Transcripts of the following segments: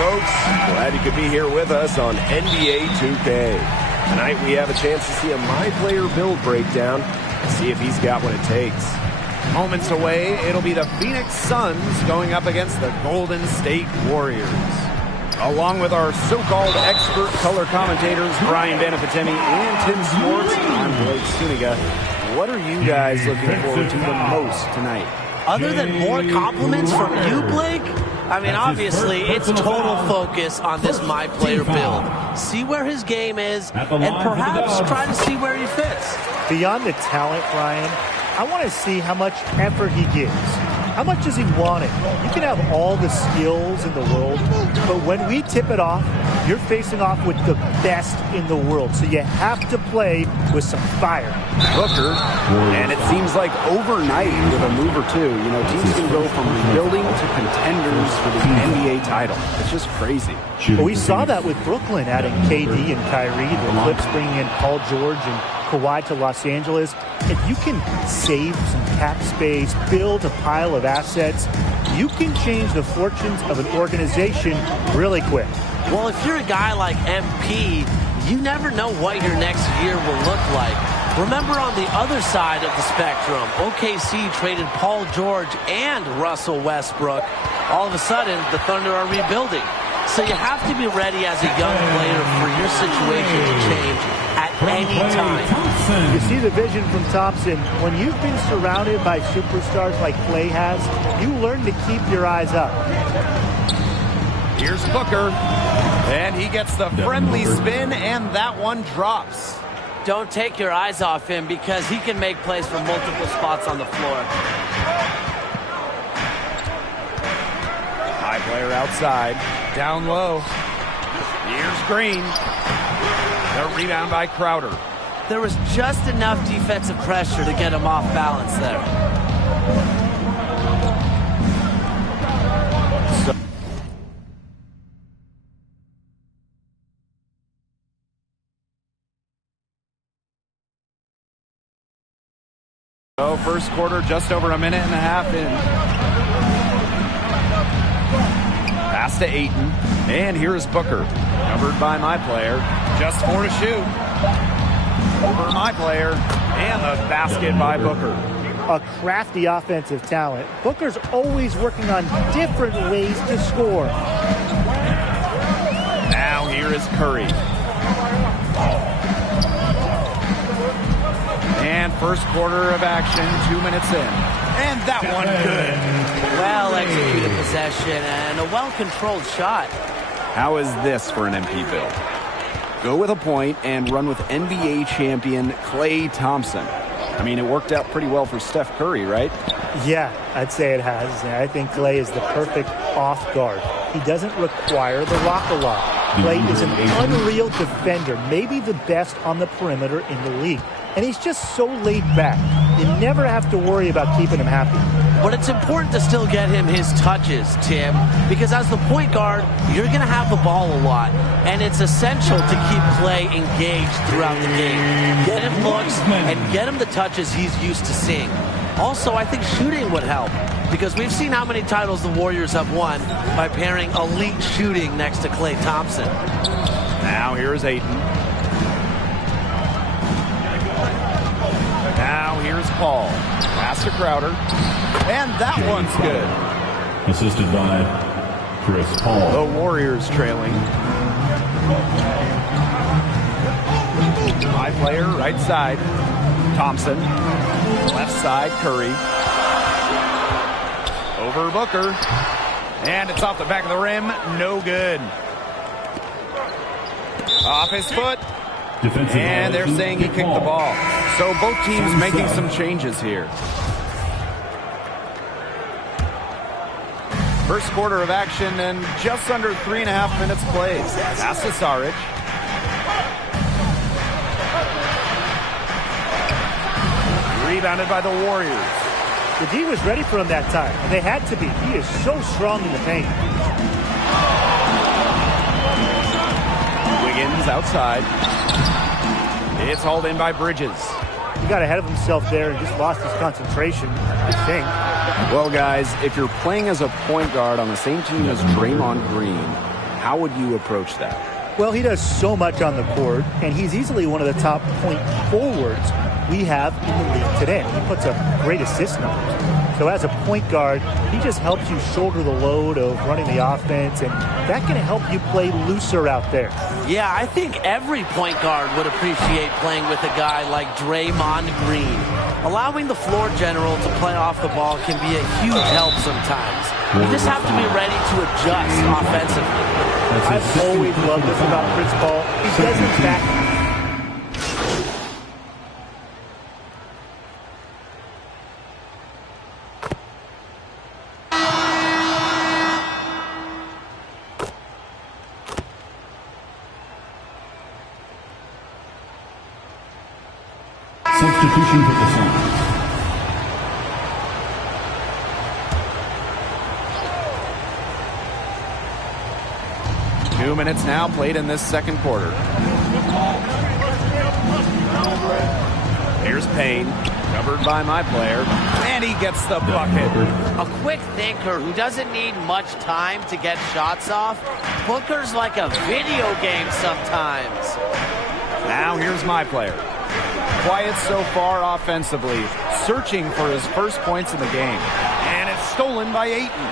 folks. Glad you could be here with us on NBA 2K. Tonight we have a chance to see a My Player build breakdown and see if he's got what it takes. Moments away, it'll be the Phoenix Suns going up against the Golden State Warriors. Along with our so-called expert color commentators, Brian Banafitemi and Tim Swartz, I'm Blake Suniga. What are you guys looking forward to the most tonight? Other than more compliments from you, Blake, I mean, obviously, it's total focus on this My Player build. See where his game is, and perhaps try to see where he fits. Beyond the talent, Brian, I want to see how much effort he gives. How much does he want it? You can have all the skills in the world, but when we tip it off, you're facing off with the best in the world. So you have to play with some fire. Booker, and it seems like overnight with a move or two, you know, teams can go from rebuilding to contenders for the NBA title. It's just crazy. Well, we saw that with Brooklyn adding KD and Kyrie, the Clips bringing in Paul George and Kawhi to Los Angeles. If you can save some cap space, build a pile of assets, you can change the fortunes of an organization really quick. Well, if you're a guy like MP, you never know what your next year will look like. Remember, on the other side of the spectrum, OKC traded Paul George and Russell Westbrook. All of a sudden, the Thunder are rebuilding. So you have to be ready as a young player for your situation to change at any time. You see the vision from Thompson. When you've been surrounded by superstars like Clay has, you learn to keep your eyes up. Here's Booker, and he gets the friendly spin, and that one drops. Don't take your eyes off him because he can make plays from multiple spots on the floor. High player outside, down low. Here's Green. The rebound by Crowder. There was just enough defensive pressure to get him off balance there. So first quarter, just over a minute and a half in. Pass to Ayton, and here's Booker, covered by My Player, just 4 to shoot. Over My Player, and the basket by Booker. A crafty offensive talent. Booker's always working on different ways to score. Now here is Curry. And first quarter of action, 2 minutes in. And that one good. Well executed possession and a well-controlled shot. How is this for an MP build? Go with a point and run with NBA champion Klay Thompson. I mean, it worked out pretty well for Steph Curry, right? Yeah, I'd say it has. I think Klay is the perfect off guard. He doesn't require the rock a lot. Klay is an unreal defender, maybe the best on the perimeter in the league. And he's just so laid back. You never have to worry about keeping him happy. But it's important to still get him his touches, Tim, because as the point guard, you're going to have the ball a lot, and it's essential to keep Klay engaged throughout the game. Get him looks and get him the touches he's used to seeing. Also, I think shooting would help, because we've seen how many titles the Warriors have won by pairing elite shooting next to Klay Thompson. Now here's Ayton. Now here's Paul. Pass to Crowder. And that one's good. Assisted by Chris Paul. The Warriors trailing. My Player, right side. Thompson. Left side, Curry. Over Booker. And it's off the back of the rim. No good. Off his foot. And they're saying he kicked the ball. So both teams making some changes here. First quarter of action and just under 3.5 minutes played. Pass to Saric. Rebounded by the Warriors. The D was ready for him that time, and they had to be. He is so strong in the paint. Wiggins outside. It's hauled in by Bridges. He got ahead of himself there and just lost his concentration, I think. Well, guys, if you're playing as a point guard on the same team as Draymond Green, How would you approach that? Well, he does so much on the court, and he's easily one of the top point forwards we have in the league today. He puts up great assist numbers. So as a point guard, he just helps you shoulder the load of running the offense, and that can help you play looser out there. Yeah, I think every point guard would appreciate playing with a guy like Draymond Green. Allowing the floor general to play off the ball can be a huge help sometimes. You just have to be ready to adjust offensively. I've always loved this about Chris Paul. He doesn't back. Substitution for the Suns. 2 minutes now played in this second quarter. Here's Payne, covered by my player, and he gets the bucket. A quick thinker who doesn't need much time to get shots off. Booker's like a video game sometimes. Now here's my player. Quiet so far offensively, searching for his first points in the game. And it's stolen by Ayton.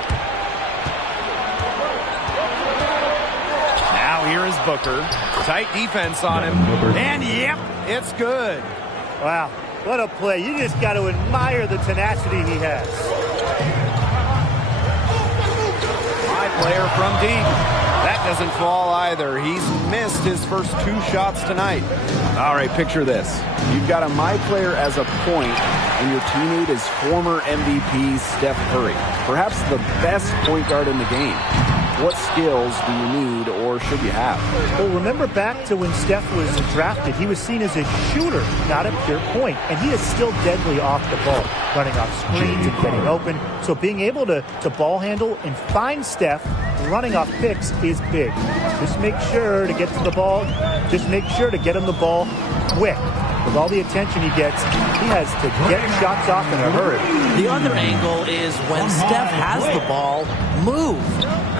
Now here is Booker. Tight defense on him. And yep, it's good. Wow, what a play. You just got to admire the tenacity he has. My player from deep. That doesn't fall either. He's missed his first 2 shots tonight. All right, picture this. You've got a my player as a point, and your teammate is former MVP Steph Curry, perhaps the best point guard in the game. What skills do you need or should you have? Well, remember back to when Steph was drafted, he was seen as a shooter, not a pure point, and he is still deadly off the ball, running off screens and getting open. So being able to ball handle and find Steph running off picks is big. Just make sure to get to the ball. Just make sure to get him the ball quick. With all the attention he gets, he has to get shots off in a hurry. The other angle is when Steph has the ball, move.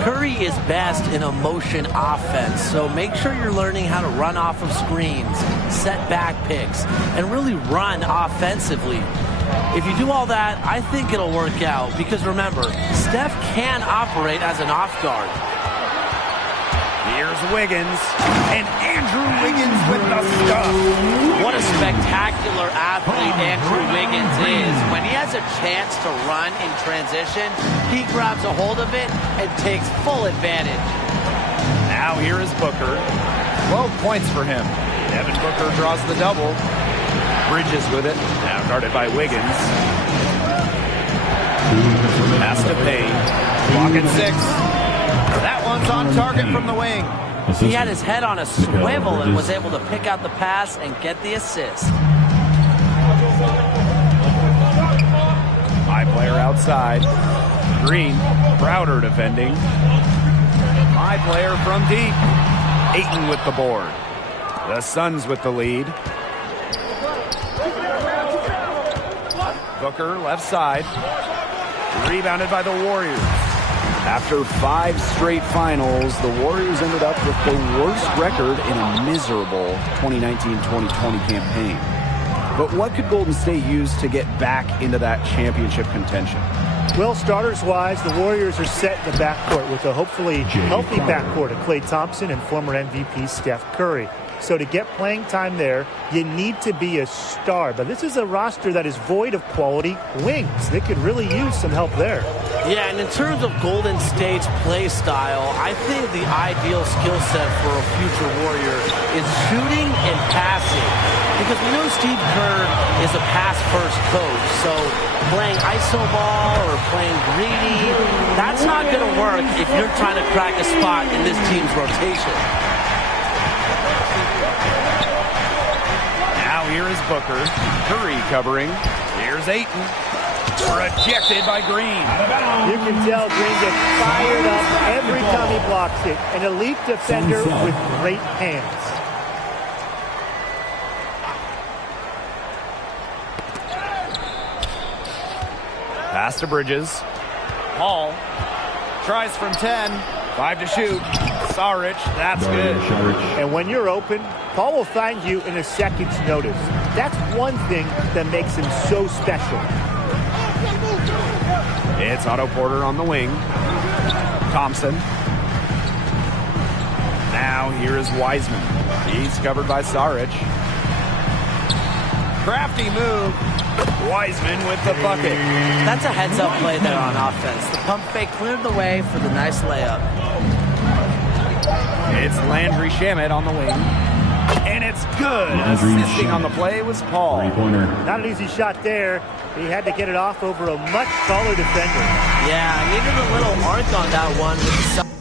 Curry is best in a motion offense, so make sure you're learning how to run off of screens, set back picks, and really run offensively. If you do all that, I think it'll work out, because remember, Steph can operate as an off guard. Here's Wiggins, and Andrew Wiggins with the stuff. What a spectacular athlete Andrew Wiggins is. When he has a chance to run in transition, he grabs a hold of it and takes full advantage. Now here is Booker. 12 points for him. Devin Booker draws the double. Bridges with it. Now guarded by Wiggins. Pass to Payne. Clock at 6. That one's on target from the wing. He had his head on a swivel and was able to pick out the pass and get the assist. My player outside. Green, Browder defending. My player from deep. Ayton with the board. The Suns with the lead. Booker left side. Rebounded by the Warriors. After 5 straight finals, the Warriors ended up with the worst record in a miserable 2019-2020 campaign. But what could Golden State use to get back into that championship contention? Well, starters-wise, the Warriors are set in the backcourt with a hopefully healthy backcourt of Klay Thompson and former MVP Steph Curry. So to get playing time there, you need to be a star. But this is a roster that is void of quality wings. They could really use some help there. Yeah, and in terms of Golden State's play style, I think the ideal skill set for a future Warrior is shooting and passing. Because we know Steve Kerr is a pass-first coach, so playing iso ball or playing greedy, that's not going to work if you're trying to crack a spot in this team's rotation. Now here is Booker. Curry covering. Here's Ayton. Rejected by Green. You can tell Green gets fired up every time he blocks it. An elite defender with great hands. Pass to Bridges. Paul tries from 10. 5 to shoot. Saric, that's good. And when you're open, Paul will find you in a second's notice. That's one thing that makes him so special. It's Otto Porter on the wing. Thompson. Now here is Wiseman. He's covered by Saric. Crafty move. Wiseman with the bucket. That's a heads-up play there on offense. The pump fake cleared the way for the nice layup. It's Landry Shamet on the wing. And it's good. Assisting on the play was Paul. Not an easy shot there. He had to get it off over a much taller defender. Yeah, needed a little arc on that one with the